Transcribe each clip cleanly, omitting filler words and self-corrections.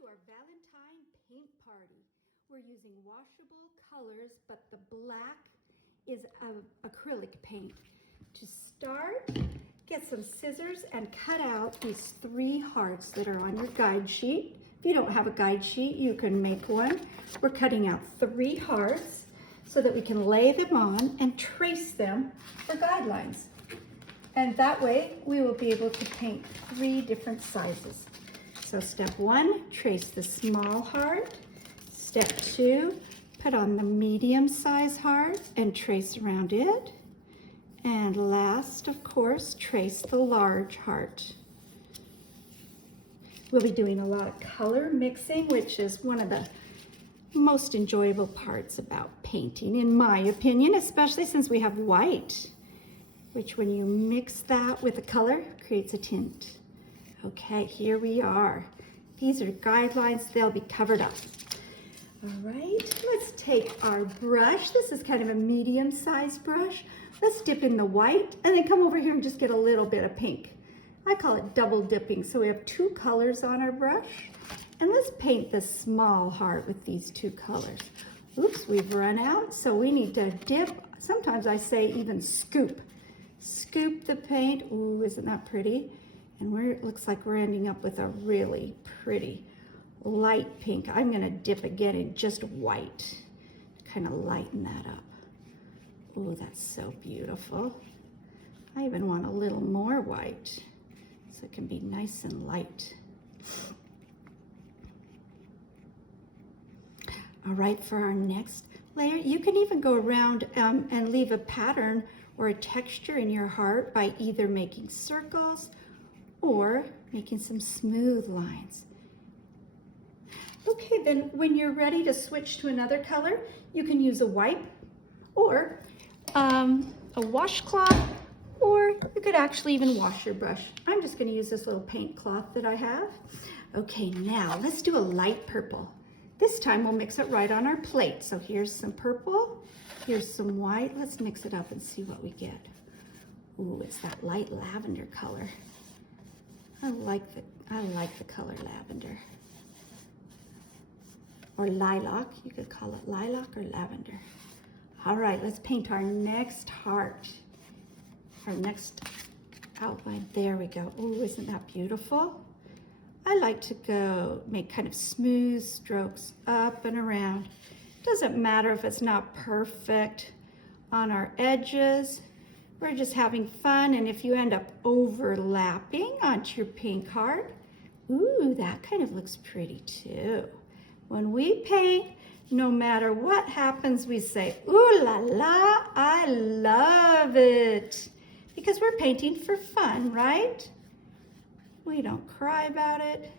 to our Valentine paint party. We're using washable colors, but the black is acrylic paint. To start, get some scissors and cut out these 3 hearts that are on your guide sheet. If you don't have a guide sheet, you can make one. We're cutting out 3 hearts so that we can lay them on and trace them for guidelines. And that way, we will be able to paint 3 different sizes. So step 1, trace the small heart. Step 2, put on the medium size heart and trace around it. And last, of course, trace the large heart. We'll be doing a lot of color mixing, which is one of the most enjoyable parts about painting, in my opinion, especially since we have white, which when you mix that with the color, creates a tint. Okay, here we are. These are guidelines, they'll be covered up. All right, let's take our brush. This is kind of a medium-sized brush. Let's dip in the white and then come over here and just get a little bit of pink. I call it double dipping. So we have 2 colors on our brush. And let's paint the small heart with these 2 colors. Oops, we've run out, so we need to dip. Sometimes I say even scoop. Scoop the paint. Ooh, isn't that pretty? And it looks like we're ending up with a really pretty light pink. I'm gonna dip again in just white to kind of lighten that up. Oh, that's so beautiful. I even want a little more white so it can be nice and light. All right, for our next layer, you can even go around and leave a pattern or a texture in your heart by either making circles or making some smooth lines. Okay, then when you're ready to switch to another color, you can use a wipe or a washcloth, or you could actually even wash your brush. I'm just gonna use this little paint cloth that I have. Okay, now let's do a light purple. This time we'll mix it right on our plate. So here's some purple, here's some white. Let's mix it up and see what we get. Ooh, it's that light lavender color. I like the color lavender. Or lilac, you could call it lilac or lavender. All right, let's paint our next heart. Our next outline, there we go. Ooh, isn't that beautiful? I like to make kind of smooth strokes up and around. Doesn't matter if it's not perfect on our edges. We're just having fun, and if you end up overlapping onto your pink heart, ooh, that kind of looks pretty too. When we paint, no matter what happens, we say, ooh la la, I love it. Because we're painting for fun, right? We don't cry about it.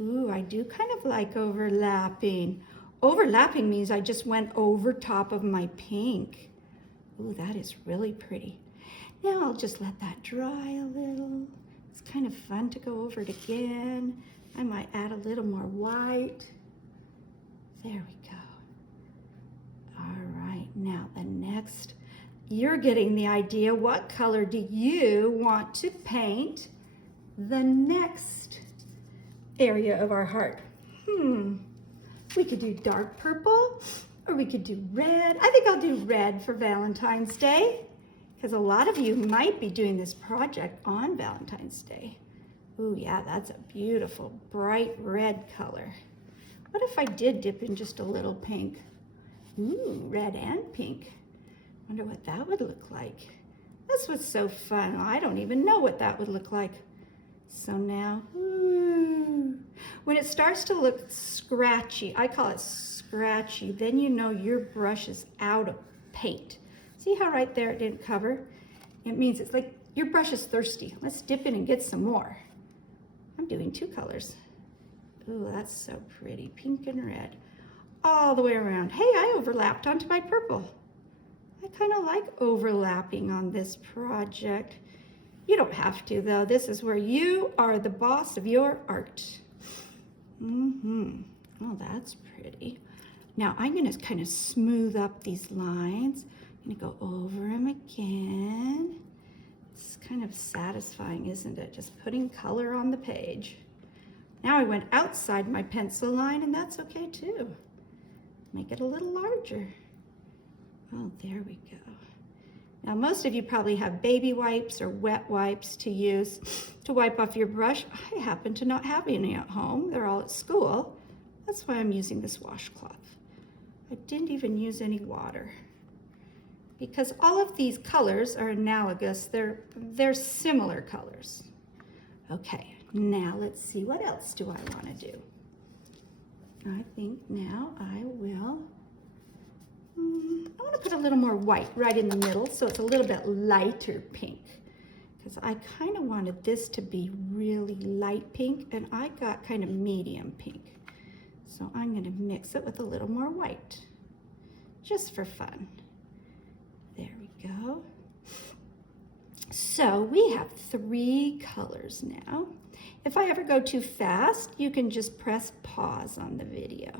Ooh, I do kind of like overlapping. Overlapping means I just went over top of my pink. Ooh, that is really pretty. Now I'll just let that dry a little. It's kind of fun to go over it again. I might add a little more white. There we go. All right, now the next, you're getting the idea. What color do you want to paint the next area of our heart? We could do dark purple, or we could do red. I think I'll do red for Valentine's Day, because a lot of you might be doing this project on Valentine's Day. Ooh, yeah, that's a beautiful, bright red color. What if I did dip in just a little pink? Ooh, red and pink. Wonder what that would look like. That's what's so fun. I don't even know what that would look like. So now, ooh. When it starts to look scratchy, I call it scratchy, then you know your brush is out of paint. See how right there it didn't cover? It means it's like your brush is thirsty. Let's dip in and get some more. I'm doing 2 colors. Ooh, that's so pretty, pink and red, all the way around. Hey, I overlapped onto my purple. I kind of like overlapping on this project. You don't have to though. This is where you are the boss of your art. Oh, that's pretty. Now I'm gonna kind of smooth up these lines. I'm gonna go over them again. It's kind of satisfying, isn't it? Just putting color on the page. Now I went outside my pencil line, and that's okay too. Make it a little larger. Oh, there we go. Now most of you probably have baby wipes or wet wipes to use to wipe off your brush. I happen to not have any at home. They're all at school. That's why I'm using this washcloth. I didn't even use any water because all of these colors are analogous. They're similar colors. Okay, now let's see, what else do I want to do? I think now I will, I want to put a little more white right in the middle so it's a little bit lighter pink, because I kind of wanted this to be really light pink and I got kind of medium pink. So I'm going to mix it with a little more white, just for fun. There we go. So we have 3 colors now. If I ever go too fast, you can just press pause on the video.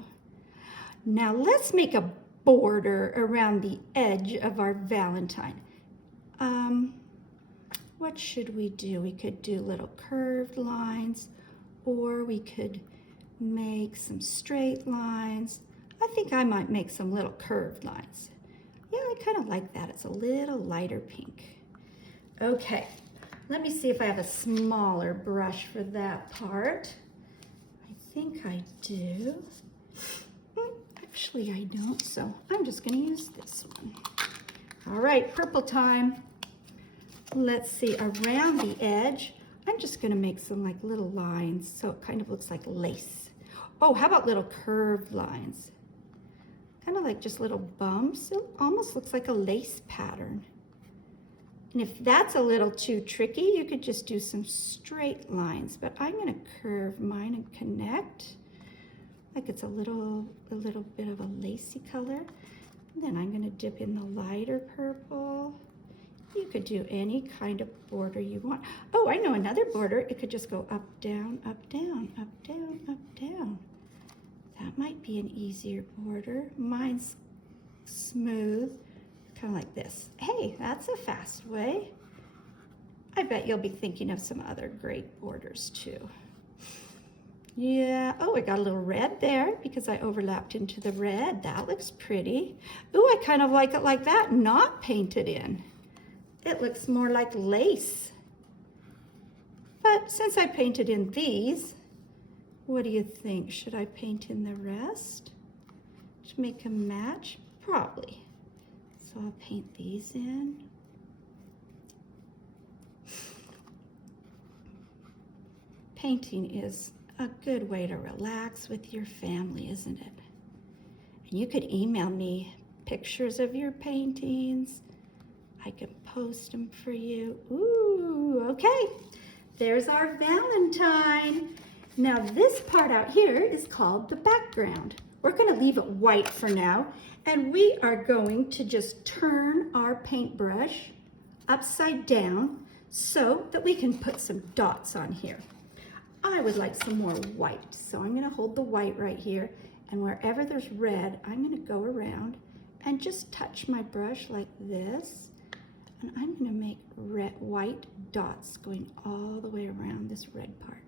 Now let's make a border around the edge of our Valentine. What should we do? We could do little curved lines, or we could make some straight lines. I think I might make some little curved lines. Yeah, I kind of like that. It's a little lighter pink. Okay, let me see if I have a smaller brush for that part. I think I do. Actually, I don't, so I'm just going to use this one. All right, purple time. Let's see, around the edge, I'm just going to make some like little lines so it kind of looks like lace. Oh, how about little curved lines? Kind of like just little bumps. It almost looks like a lace pattern. And if that's a little too tricky, you could just do some straight lines, but I'm going to curve mine and connect like it's a little bit of a lacy color. And then I'm going to dip in the lighter purple. You could do any kind of border you want. Oh, I know another border. It could just go up, down, up, down, up, down, up, down. That might be an easier border. Mine's smooth, kind of like this. Hey, that's a fast way. I bet you'll be thinking of some other great borders too. Yeah, oh, I got a little red there because I overlapped into the red. That looks pretty. Ooh, I kind of like it like that, not painted in. It looks more like lace. But since I painted in these, what do you think? Should I paint in the rest to make them match? Probably. So I'll paint these in. Painting is a good way to relax with your family, isn't it? And you could email me pictures of your paintings. I can post them for you. Ooh, okay. There's our Valentine. Now this part out here is called the background. We're going to leave it white for now, and we are going to just turn our paintbrush upside down so that we can put some dots on here. I would like some more white, so I'm going to hold the white right here, and wherever there's red, I'm going to go around and just touch my brush like this, and I'm going to make white dots going all the way around this red part.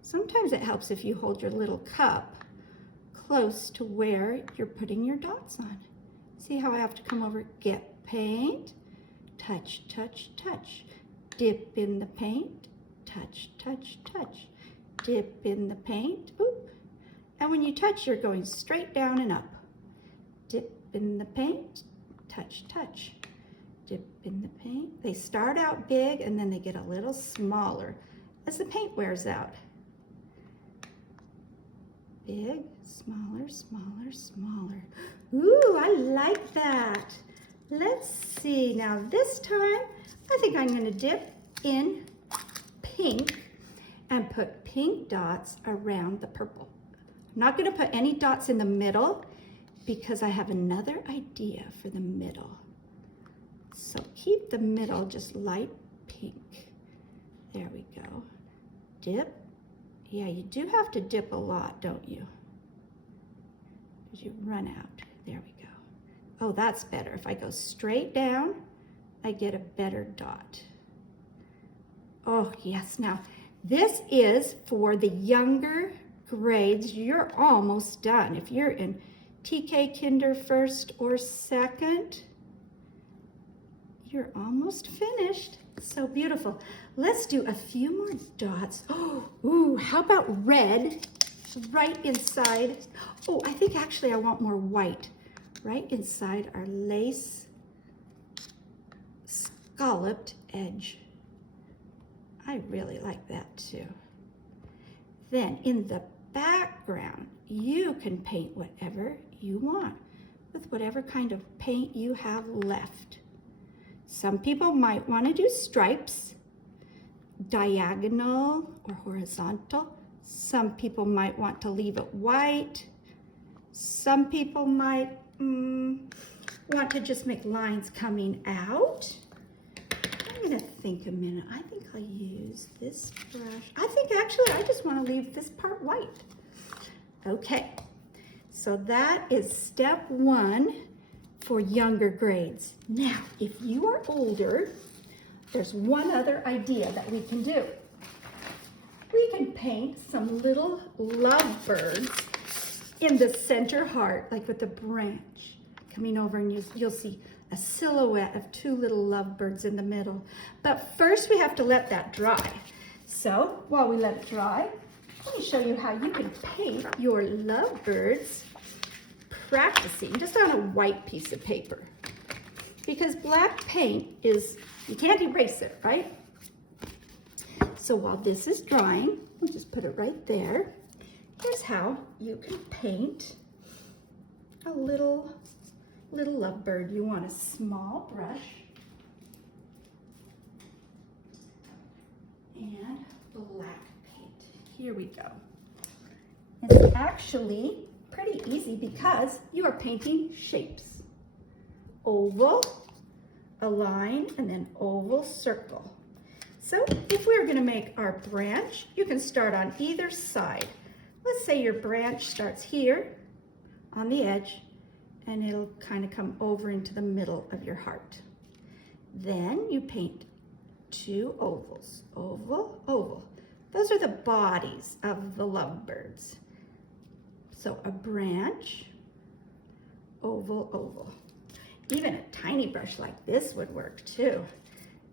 Sometimes it helps if you hold your little cup close to where you're putting your dots on. See how I have to come over, get paint, touch, touch, touch, dip in the paint, touch, touch, touch, dip in the paint, oop. And when you touch, you're going straight down and up. Dip in the paint, touch, touch, dip in the paint. They start out big and then they get a little smaller as the paint wears out. Big, smaller, smaller, smaller. Ooh, I like that. Let's see, now this time, I think I'm gonna dip in pink and put pink dots around the purple. I'm not gonna put any dots in the middle because I have another idea for the middle. So keep the middle just light pink. There we go. Dip. Yeah, you do have to dip a lot, don't you? Because you run out. There we go. Oh, that's better. If I go straight down, I get a better dot. Oh, yes. Now, This is for the younger grades. You're almost done. If you're in TK Kinder first or second, you're almost finished. So beautiful. Let's do a few more dots. Oh, ooh, how about red right inside? Oh, I think actually I want more white right inside our lace scalloped edge. I really like that too. Then in the background, you can paint whatever you want with whatever kind of paint you have left. Some people might want to do stripes, diagonal or horizontal. Some people might want to leave it white. Some people might want to just make lines coming out. I'm gonna think a minute. I think I'll use this brush. I think actually I just want to leave this part white. Okay, so that is step one for younger grades. Now, if you are older, there's one other idea that we can do. We can paint some little lovebirds in the center heart, like with the branch coming over, and you'll see a silhouette of two little lovebirds in the middle. But first we have to let that dry. So while we let it dry, let me show you how you can paint your lovebirds practicing just on a white piece of paper. Because black paint is, you can't erase it, right? So while this is drying, we'll just put it right there. Here's how you can paint a little lovebird. You want a small brush and black paint. Here we go. It's actually pretty easy because you are painting shapes. Oval, a line, and then oval, circle. So if we were going to make our branch, you can start on either side. Let's say your branch starts here on the edge, and it'll kind of come over into the middle of your heart. Then you paint two ovals, oval, oval. Those are the bodies of the lovebirds. So a branch, oval, oval. Even a tiny brush like this would work too.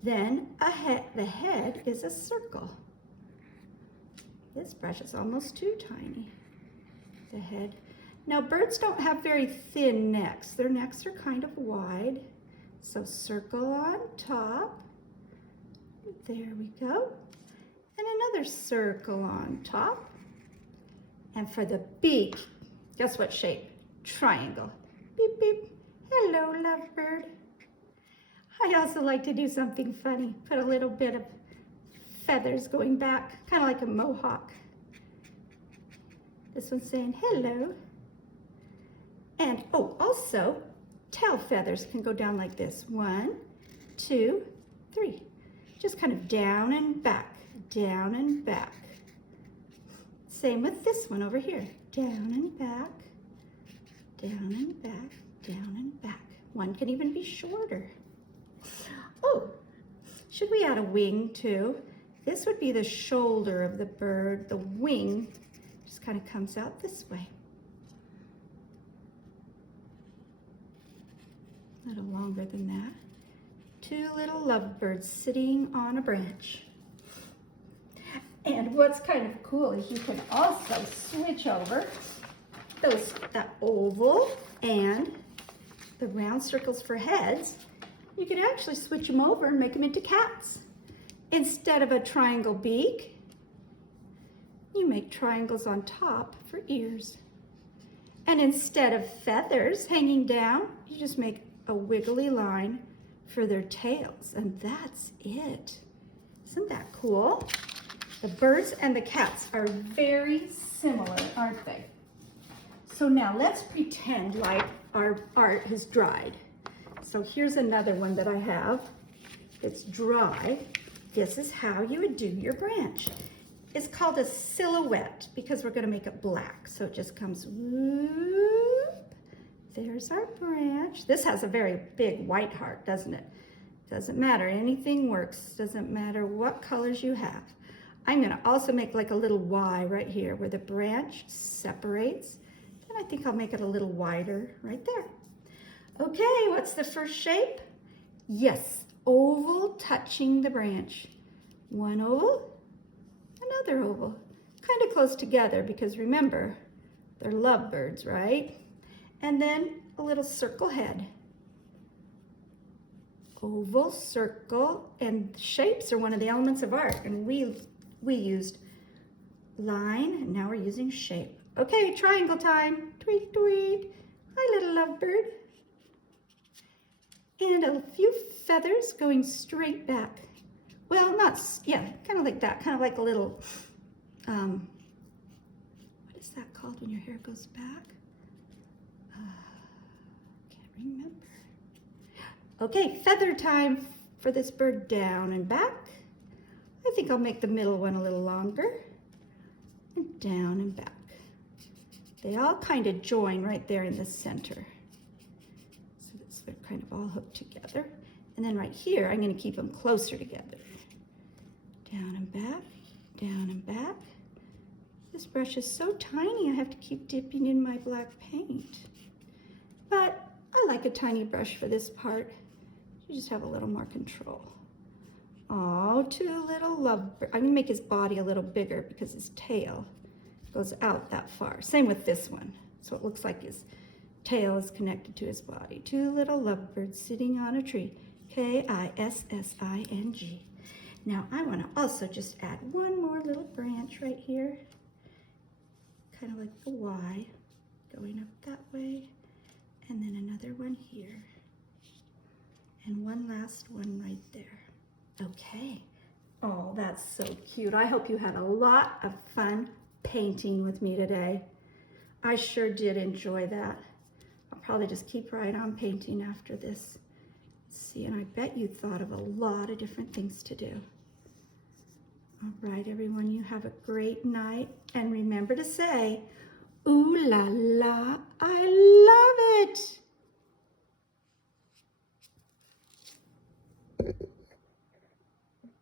Then the head is a circle. This brush is almost too tiny. The head. Now birds don't have very thin necks. Their necks are kind of wide. So circle on top. There we go. And another circle on top. And for the beak, guess what shape? Triangle. Beep, beep. Hello, lovebird. I also like to do something funny. Put a little bit of feathers going back, kind of like a mohawk. This one's saying hello. And oh, also, tail feathers can go down like this. 1, 2, 3. Just kind of down and back, down and back. Same with this one over here. Down and back, down and back, down and back. One can even be shorter. Oh, should we add a wing too? This would be the shoulder of the bird. The wing just kind of comes out this way. A little longer than that. Two little lovebirds sitting on a branch. And what's kind of cool is you can also switch over that oval and the round circles for heads. You can actually switch them over and make them into cats. Instead of a triangle beak, you make triangles on top for ears. And instead of feathers hanging down, you just make a wiggly line for their tails. And that's it. Isn't that cool? The birds and the cats are very similar, aren't they? So now let's pretend like our art has dried. So here's another one that I have. It's dry. This is how you would do your branch. It's called a silhouette because we're going to make it black. So it just comes whoop. There's our branch. This has a very big white heart, doesn't it? Doesn't matter. Anything works. Doesn't matter what colors you have. I'm gonna also make like a little Y right here where the branch separates. And I think I'll make it a little wider right there. Okay, what's the first shape? Yes, oval touching the branch. One oval, another oval. Kind of close together because remember, they're lovebirds, right? And then a little circle head. Oval, circle, and shapes are one of the elements of art. And we used line, and now we're using shape. Okay, triangle time. Tweet, tweet. Hi, little lovebird. And a few feathers going straight back. Well, not, yeah, kind of like that. Kind of like a little, what is that called when your hair goes back? Can't remember. Okay, feather time for this bird, down and back. I think I'll make the middle one a little longer. And down and back. They all kind of join right there in the center. So they're kind of all hooked together. And then right here, I'm going to keep them closer together. Down and back, down and back. This brush is so tiny, I have to keep dipping in my black paint. But I like a tiny brush for this part. You just have a little more control. Oh, two little lovebirds. I'm gonna make his body a little bigger because his tail goes out that far. Same with this one. So it looks like his tail is connected to his body. Two little lovebirds sitting on a tree. K-I-S-S-I-N-G. Now I want to also just add one more little branch right here. Kind of like the Y going up that way. And then another one here. And one last one right there. Okay. Oh, that's so cute. I hope you had a lot of fun painting with me today. I sure did enjoy that. I'll probably just keep right on painting after this. See, and I bet you thought of a lot of different things to do. All right, everyone, you have a great night. And remember to say, ooh la la, I love